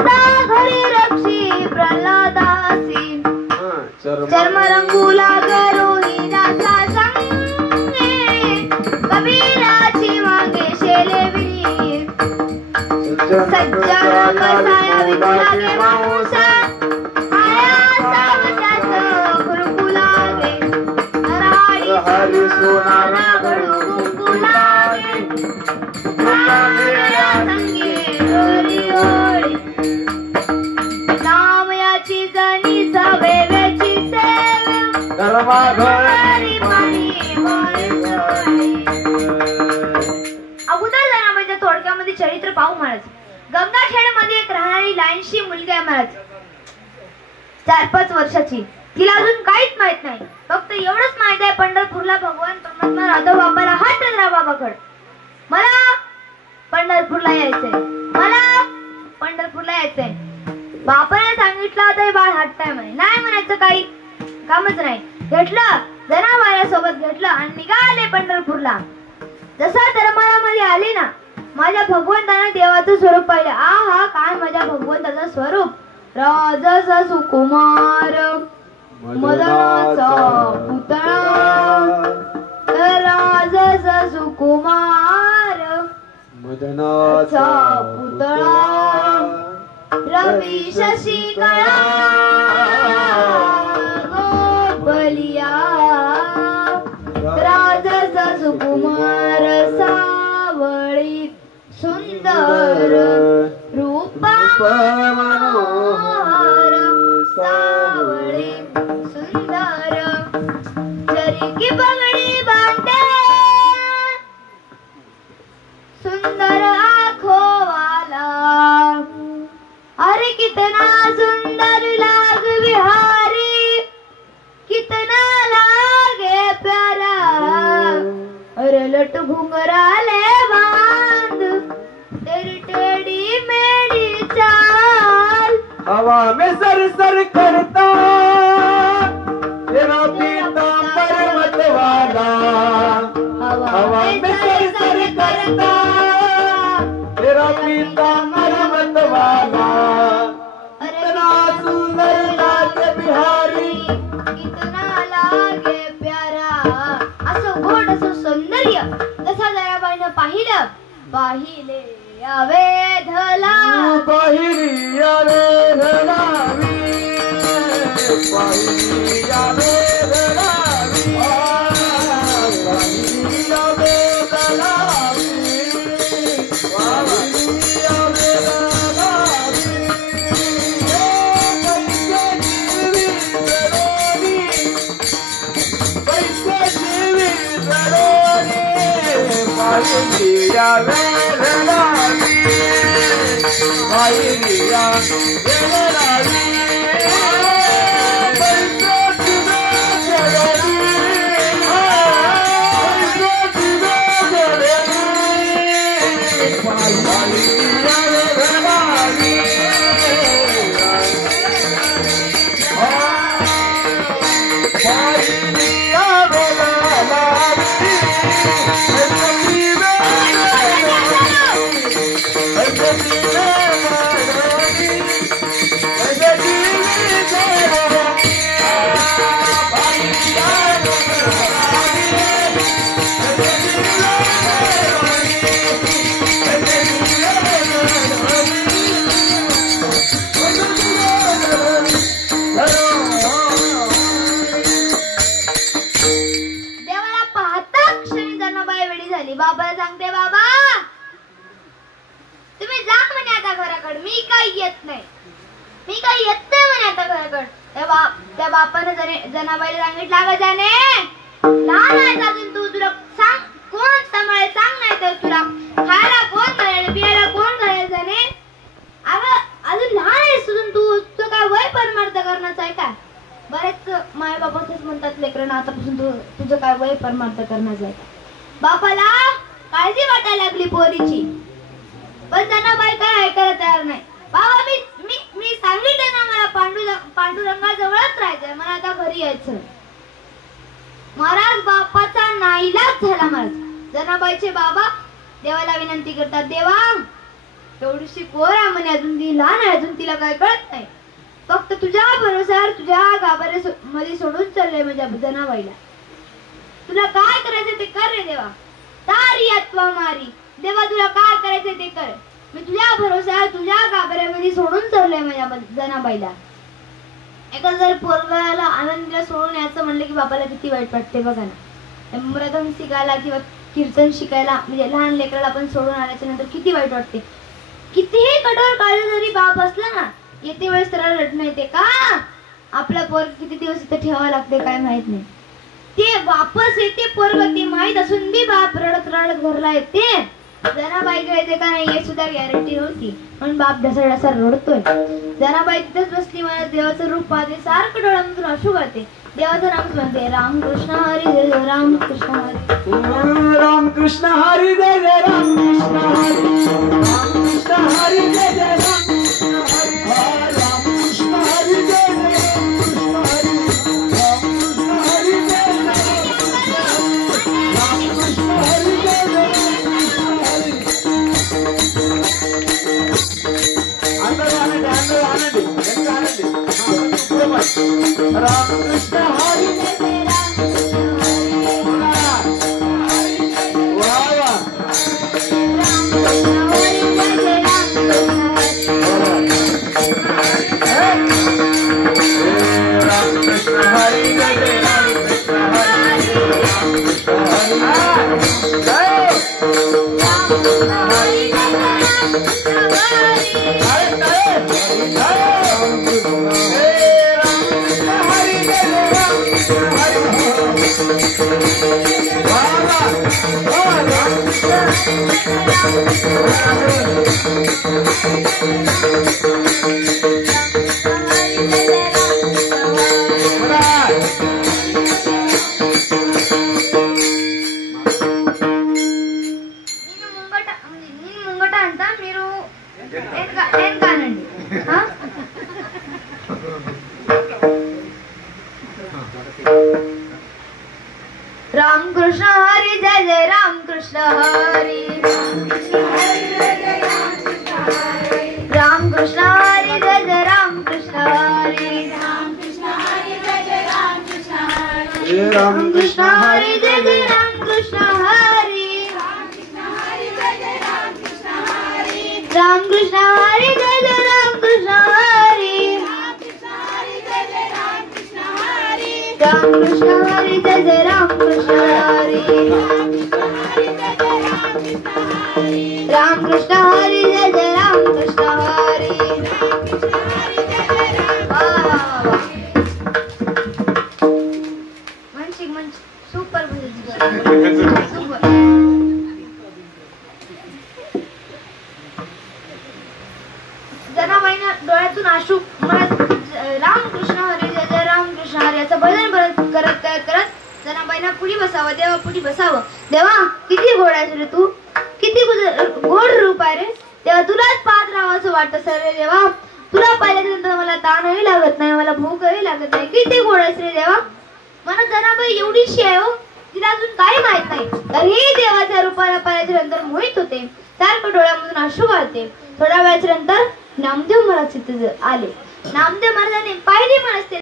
घरी रक्षी प्रल्हादासी चर्म रंगुला रोहिदासा संगे कबीराची मागे शेले विनी सज्जन कसाया विलागे माऊसा आया सावतास गुरुकुलागे हरी सोनारा घडू गुरुकुलागे संगे घरी ओळी नामयाची जणी सवेची सेवा घरी पाणी अगोदर जनाबाईच्या थोडक्यामध्ये चरित्र पाहू महाराज. गंगाखेड मध्ये एक राहणारी लहानशी मुलगी आहे महाराज, 4-5 वर्षाची. तिला अजून काहीच माहित नाही, फक्त एवढंच माहित आहे पंढरपूरला भगवान परमात्मा राधव बाबाला हात धरा बाबाकडे, मला पंढरपूरला यायचंय, मला पंढरपूरला यायचंय. बापाने सांगितलं होतं बाळ हट्टाय म्हणे, नाही म्हणायचं काही कामच नाही. घेतलं जनाबाईला सोबत घेतलं आणि निघाले पंढरपूरला. जसा दरबारामध्ये आले ना, माझ्या भगवंताने देवाचं स्वरूप पाहिलं. आहा काय माझ्या भगवंताचं स्वरूप, राजसा सुकुमार मदनाचा पुतळा, राजसा सुकुमार मदनाचा पुतळा, रवी शशी कळा गोपलिया, राजसा सुकुमार सावळी सुंदर रूप मनोहर सावळी सुंदर, जरी की पगडी बांधे सुंदर आखोवाला, अरे कितना सुंदर लाग बिहारी, कितना लागे प्यारा, अरे लट घुंघराले बांध तेरी टेढ़ी मेरी चाल, हवा में सर सर करता तेरा पीतांबर मतवाला, हवा में सर सर करता तेरा पीतांबर मतवाला, इतना सुंदर लागे बिहारी, कितना लागे प्यारा. असं गोड असं सौंदर्य जसा जनाबाईनं पाहिलं, पाहिले अवेधला, पाहिली अवेधलावी, पाहिली अवेधलावी, पाहिली अवेधलावी, पाहिली अवेधलावी, पैसे जीवी जरोनी, पाहिली अवेधलावी, पाहिली अवेधलावी, बाबाला सांगते, बाबा तुम्ही जा म्हणे आता घराकडे, मी काही येत नाही, मी काही येत नाही म्हणे आता घराकडे. त्या बापाने जनाबाईला सांगितलं, अगं जाणे लहान आहे अजून तू, तुला सांग कोण सांभाळेल सांग, नाही तर तुला खायला कोण घालेल, पियाला कोण घालेल जाणे, अगं अजून लहान आहेस अजून तू, तुझं काय वय परमार्थ करण्याचं आहे काय. बरेच माय बाबाच म्हणतात लेकरांना आतापासून तुझं काय वय परमार्थ करण्याचं आहे. बापाला काळजी वाटायला लागली पोरीची, पण जनाबाई काय ऐकायला तयार नाही. बाबा मी सांगितलं ना मला पांडुरंगाजवळच राहायचंय, मला आता घरी यायचं. महाराज बापाचा नाईलाज झाला महाराज. जनाबाईचे बाबा देवाला विनंती करतात, देवा एवढीशी पोर आहे म्हणे, अजून ती लहान आहे, अजून तिला काय कळत नाही. फक्त तुझ्या भरोसावर तुझ्या गाभाऱ्या मध्ये सोडून चाललंय माझ्या जनाबाईला. तुला काय करायचं ते कर रे देवा. तारी अथवा मारी देवा, तुला काय करायचं ते कर. मी तुझ्या भरोसावर तुझ्या गाभाऱ्यामध्ये सोडून चाललंय माझ्या जनाबाईला. एका जर पोरगाला आनंदीला सोडून यायचं म्हणलं की बापाला किती वाईट वाटते बघा ना. मृदंग शिकायला किंवा कीर्तन शिकायला म्हणजे लहान लेकराला आपण सोडून आल्याच्या नंतर किती वाईट वाटते. कितीही कठोर काळजी जरी बाप असला ना, येते वेळेस सरळ रडणं येते का आपला पोर किती दिवस इथे ठेवावं लागते काय माहित नाही. ते वापस येते पोरग ते माहित असून बी बाप रडत रडत घरला येते. जनाबाई येते का नाही हे सुद्धा गॅरंटी नव्हती, पण बाप ढसा रडतोय. जनाबाई तिथेच बसली, मला देवाचं रूप पाहते, सारखं डोळ्यामधून अश्रू करते. देवाचं नाम म्हणते, रामकृष्ण हरी जय जय रामकृष्ण हरी. रामकृष्ण हरी जय जय रामकृष्ण हरी. रामकृष्ण हरी जय जय रामकृष्ण हरी. रामकृष्ण हरी जय जय रामकृष्ण हरी. रामकृष्ण हरी जय जय रामकृष्ण हरी. जय जय रामकृष्ण हरी. आनंद रामकृष्ण हरी जय जय रामकृष्ण हरी. वाह वाह. रामकृष्ण हरी जय जय रामकृष्ण हरी. रामकृष्ण हरी जय जय रामकृष्ण हरी. रामकृष्ण हरी जय रामकृष्ण हरी जय जय रामकृष्ण हरी. ముంగట అంతా మీరు ఏం కానండి. रामकृष्ण हरी जय जय रामकृष्ण हरी. रामकृष्ण हरी जय जय रामकृष्ण हरी. रामकृष्ण हरी जय जय रामकृष्ण हरी. रामकृष्ण हरी जय जय रामकृष्ण हरी. रामकृष्ण हरी जय जय रामकृष्ण हरी. रामकृष्ण हरी जय जय रामकृष्ण हरी. रामकृष्ण हरी जय जय रामकृष्ण हरी. मंच सुपर सुपर. जनाबाईंना डोळ्यातून अश्रू रामकृष्ण हरी जय जय रामकृष्ण हरी याचं भजन करत जनाबाईंना पुढी बसावं. देवा पुढी बसावं. देवा किती गोड आहेस रे तू, किती गोड रूप आहे रे देवा. तुलाच पाहत राहावं असं वाटतं सर रे देवा. तुला पाहिल्यानंतर मला ताणही लागत नाही, मला भूकही लागत नाही. किती गोड आहेस रे देवा. मला जनाबाई एवढीशी आहे हो, तिला अजून काही माहित नाही, तरीही देवाच्या रूपाला पाहिल्याच्या नंतर मोहित होते. सारखं डोळ्यामधून अश्रू वाहते. थोड्या वेळाच्या नंतर नामदेव महाराज तिथे आले. नामदेव महाराजांनी पाहिली मनस्थिती